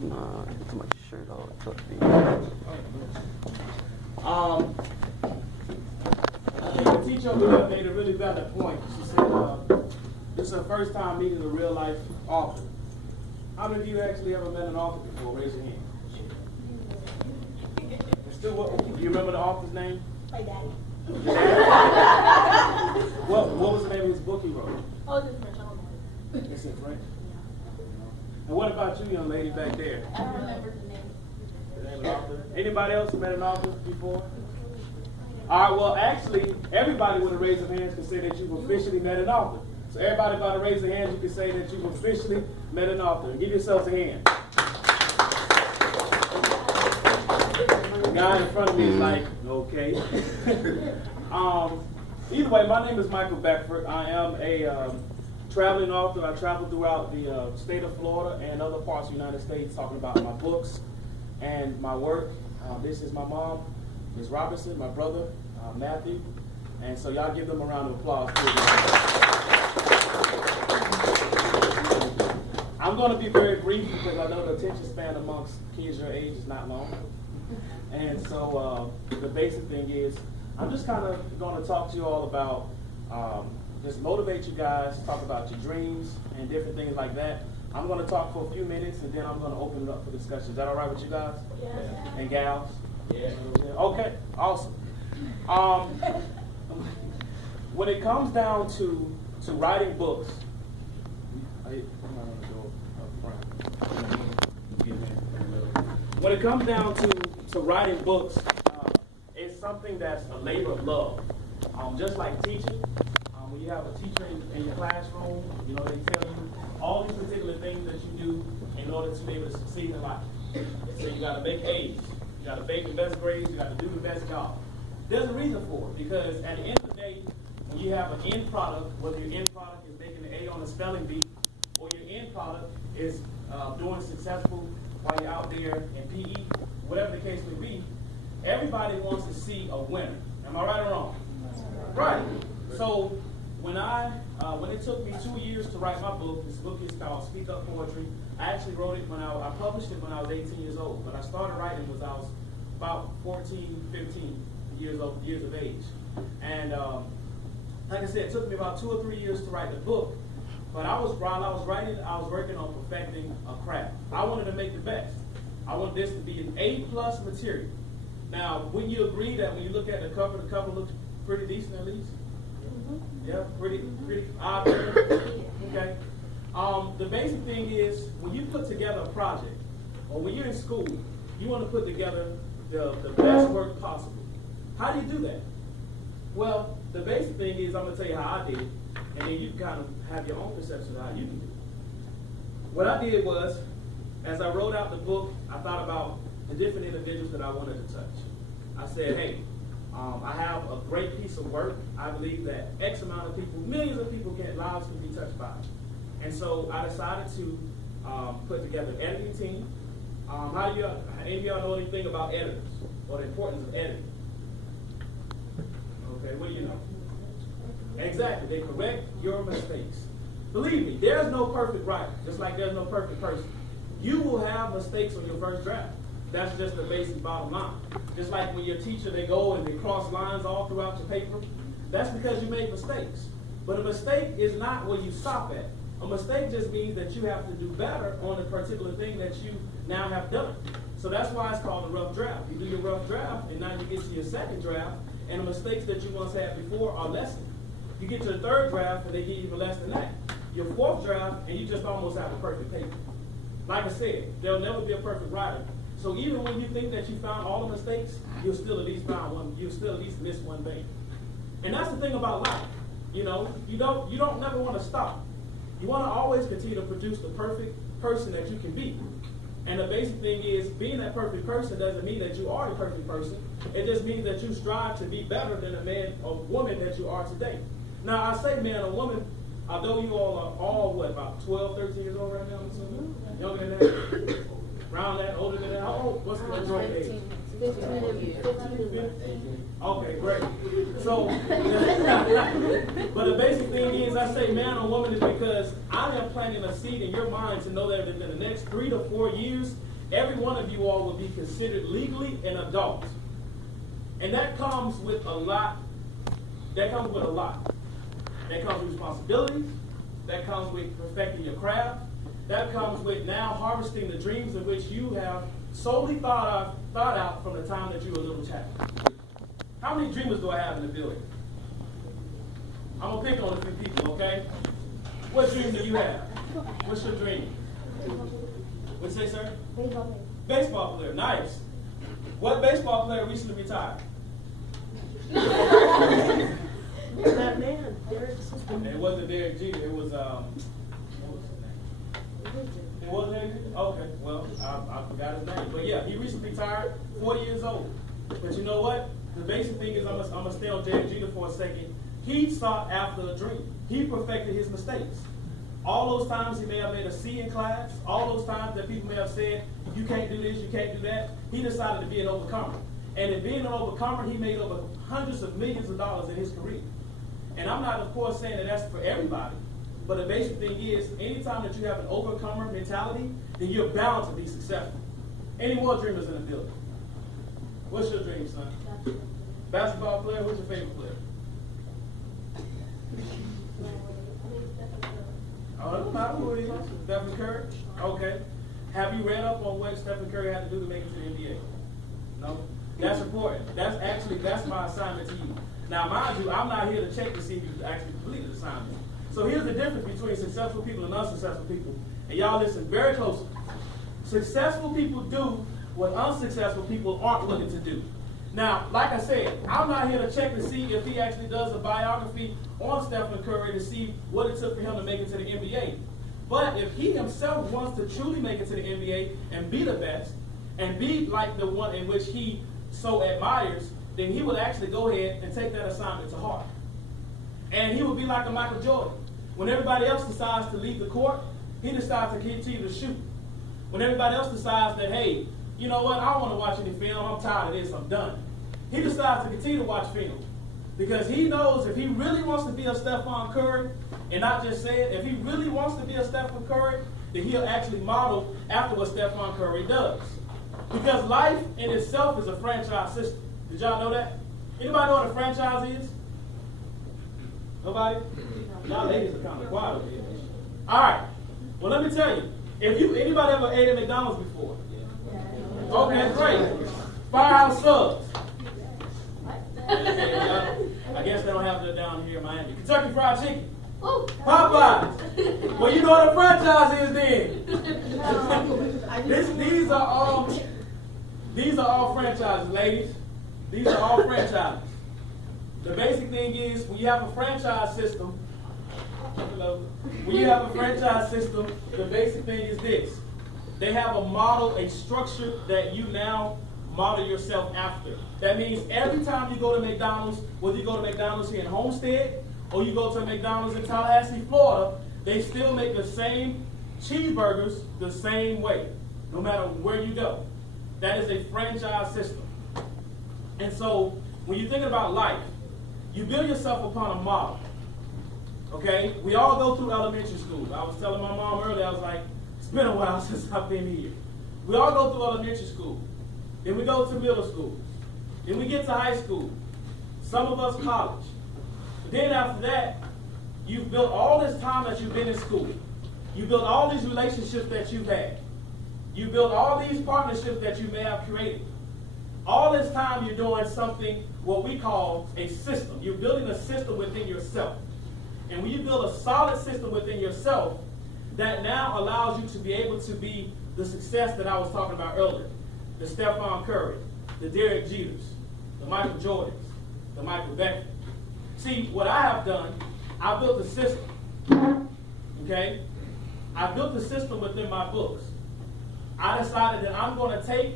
Too much shirt on. I think the teacher over there made a really valid point. She said, this is her first time meeting a real life author. How many of you actually ever met an author before? Raise your hand. Do you remember the author's name? My daddy. Your dad? What was the name of his book he wrote? Oh, it's in French. I don't know. It's in French? And what about you, young lady back there? I don't remember the name. The name of the author? Anybody else met an author before? All right, well, actually, everybody with a raise of hands can say that you've officially met an author. So everybody by the raise of hands, you can say that you've officially met an author. Give yourselves a hand. The guy in front of me is like, okay. Either way, my name is Michael Beckford. I am a traveling author. I travel throughout the state of Florida and other parts of the United States talking about my books and my work. This is my mom, Ms. Robinson, my brother, Matthew. And so y'all give them a round of applause. I'm going to be very brief because I know the attention span amongst kids your age is not long. And so the basic thing is, I'm just kind of going to talk to you all about, just motivate you guys, talk about your dreams and different things like that. I'm going to talk for a few minutes and then I'm going to open it up for discussion. Is that all right with you guys? Yes. And gals? Yeah. Okay, awesome. When it comes down to writing books, when it comes down to writing books, it's something that's a labor of love. Just like teaching, when you have a teacher in your classroom, you know, they tell you all these particular things that you do in order to be able to succeed in life. So you got to make A's, you got to make the best grades, you got to do the best job. There's a reason for it, because at the end of the day, when you have an end product, whether your end product is making the A on the spelling bee, or your end product is doing successful while you're out there in PE, whatever the case may be, everybody wants to see a winner. Am I right or wrong? Right. So when it took me 2 years to write my book, this book is called Speak Up Poetry. I actually wrote it I published it when I was 18 years old, but I started writing when I was about 14, 15 years of age. And like I said, it took me about 2 or 3 years to write the book. But while I was writing, I was working on perfecting a craft. I wanted to make the best. I want this to be an A+ material. Now, wouldn't you agree that when you look at the cover looks pretty decent at least? Mm-hmm. Yeah, pretty obvious. Okay. The basic thing is, when you put together a project, or when you're in school, you want to put together the best work possible. How do you do that? Well, the basic thing is, I'm going to tell you how I did it, and then you can kind of have your own perception of how you can do it. What I did was, as I wrote out the book, I thought about the different individuals that I wanted to touch. I said, hey, I have a great piece of work. I believe that X amount of people, millions of people, lives can be touched by it. And so I decided to put together an editing team. Any of y'all know anything about editors or the importance of editing? Okay, what do you know? Exactly, they correct your mistakes. Believe me, there's no perfect writer, just like there's no perfect person. You will have mistakes on your first draft. That's just the basic bottom line. Just like when your teacher, they go and they cross lines all throughout your paper, that's because you made mistakes. But a mistake is not where you stop at. A mistake just means that you have to do better on the particular thing that you now have done. So that's why it's called a rough draft. You do your rough draft, and now you get to your second draft, and the mistakes that you once had before are lessened. You get to the third draft, and they get even less than that. Your fourth draft, and you just almost have a perfect paper. Like I said, there'll never be a perfect writer. So even when you think that you found all the mistakes, you'll still at least find one. You'll still at least miss one thing. And that's the thing about life. You know, you don't never want to stop. You want to always continue to produce the perfect person that you can be. And the basic thing is, being that perfect person doesn't mean that you are the perfect person. It just means that you strive to be better than the man or woman that you are today. Now, I say man or woman, although you all are all, what, about 12, 13 years old right now? Younger than that? Around that, older than that? How old? What's the majority age? 15. Okay, great. So, but the basic thing is, reason I say man or woman is because I am planting a seed in your mind to know that in the next 3 to 4 years, every one of you all will be considered legally an adult. And that comes with a lot. That comes with a lot. That comes with responsibilities. That comes with perfecting your craft. That comes with now harvesting the dreams in which you have solely thought out from the time that you were a little child. How many dreamers do I have in the building? I'm going to pick on a few people, okay? What dream do you have? What's your dream? What'd you say, sir? Baseball player. Baseball player. Nice. What baseball player recently retired? That man, Derek. It wasn't Derek Jeter. It was, what was his name? It wasn't Derek Jeter? Okay, well, I forgot his name. But yeah, he recently retired, 40 years old. But you know what? The basic thing is, I'm going to stay on Derek Jeter for a second. He sought after a dream. He perfected his mistakes. All those times he may have made a C in class, all those times that people may have said, you can't do this, you can't do that, he decided to be an overcomer. And in being an overcomer, he made over hundreds of millions of dollars in his career. And I'm not, of course, saying that that's for everybody, but the basic thing is, anytime that you have an overcomer mentality, then you're bound to be successful. Any more dreamers in the building? What's your dream, son? Basketball player? What's your favorite player? Oh, it don't matter who it is. Stephen Curry? Okay. Have you read up on what Stephen Curry had to do to make it to the NBA? No? That's important. That's my assignment to you. Now, mind you, I'm not here to check to see if you actually completed the assignment. So here's the difference between successful people and unsuccessful people. And y'all listen very closely. Successful people do what unsuccessful people aren't willing to do. Now, like I said, I'm not here to check to see if he actually does a biography on Stephen Curry to see what it took for him to make it to the NBA. But if he himself wants to truly make it to the NBA and be the best, and be like the one in which he so admires, then he would actually go ahead and take that assignment to heart. And he would be like a Michael Jordan. When everybody else decides to leave the court, he decides to continue to shoot. When everybody else decides that, hey, you know what, I don't want to watch any film, I'm tired of this, I'm done. He decides to continue to watch film. Because he knows if he really wants to be a Stephen Curry, and not just say it, if he really wants to be a Stephen Curry, then he'll actually model after what Stephen Curry does. Because life in itself is a franchise system. Did y'all know that? Anybody know what a franchise is? Nobody? Y'all ladies are kind of quiet over here. All right. Well, let me tell you. Anybody ever ate at McDonald's before? Okay, great. Firehouse Subs. I guess they don't have that down here in Miami. Kentucky Fried Chicken. Popeyes. Well, you know what a franchise is then. These are all franchises, ladies. These are all franchises. The basic thing is, when you have a franchise system, the basic thing is this. They have a model, a structure that you now model yourself after. That means every time you go to McDonald's, whether you go to McDonald's here in Homestead or you go to McDonald's in Tallahassee, Florida, they still make the same cheeseburgers the same way, no matter where you go. That is a franchise system. And so, when you're thinking about life, you build yourself upon a model. Okay? We all go through elementary school. I was telling my mom earlier, I was like, it's been a while since I've been here. We all go through elementary school. Then we go to middle school. Then we get to high school. Some of us college. But then after that, you've built all this time that you've been in school. You built all these relationships that you've had. You built all these partnerships that you may have created. All this time you're doing something, what we call a system. You're building a system within yourself. And when you build a solid system within yourself, that now allows you to be able to be the success that I was talking about earlier. The Stephen Curry, the Derek Jeters, the Michael Jordans, the Michael Beckers. See, what I have done, I built a system. Okay? I built a system within my books. I decided that I'm going to take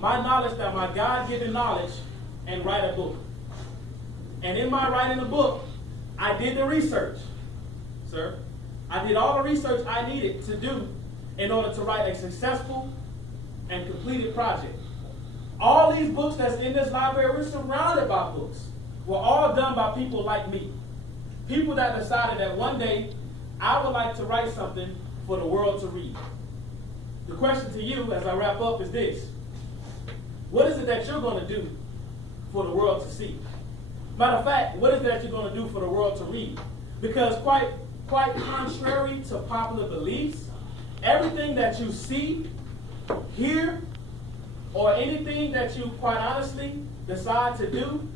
my knowledge, that my God-given knowledge, and write a book. And in my writing the book, I did the research, sir. I did all the research I needed to do in order to write a successful and completed project. All these books that's in this library, we're surrounded by books, were all done by people like me. People that decided that one day I would like to write something for the world to read. The question to you as I wrap up is this. What is it that you're going to do for the world to see? Matter of fact, what is it that you're going to do for the world to read? Because quite contrary to popular beliefs, everything that you see, hear, or anything that you quite honestly decide to do,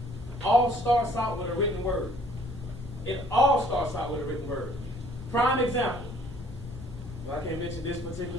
all starts out with a written word. It all starts out with a written word. Prime example. Well, I can't mention this particular